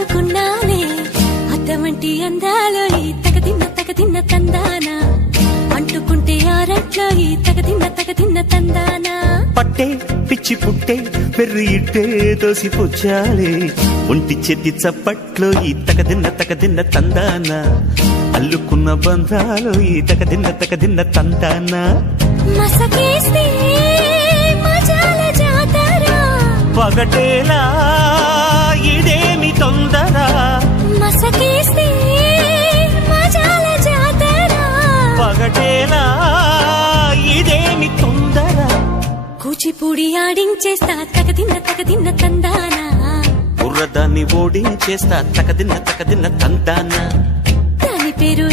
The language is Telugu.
దాచుకున్నాలే అద్దమంటి అందాలో ఈ తగదిన్న తందానా అంటుకుంటే ఆరట్లో ఈ తగదిన్న తందానా పట్టే పిచ్చి పుట్టే పెర్రి ఇట్టే దోసి పుచ్చాలే ఒంటి చేతి చప్పట్లో ఈ తగదిన్న తందానా అల్లుకున్న బంధాలు ఈ తగదిన్న తందానా మసకేస్తే మజాల జాతర పగటేలా ఇదేమి తొందర మసకేస్తే మజాల జాతర పగటేలా ఇదేమి తొందర కూచిపూడి ఆడించేస్తా తగదిన్న తందానా బుర్రదాన్ని ఓడించేస్తా తగదిన్న తందానా దాని పేరు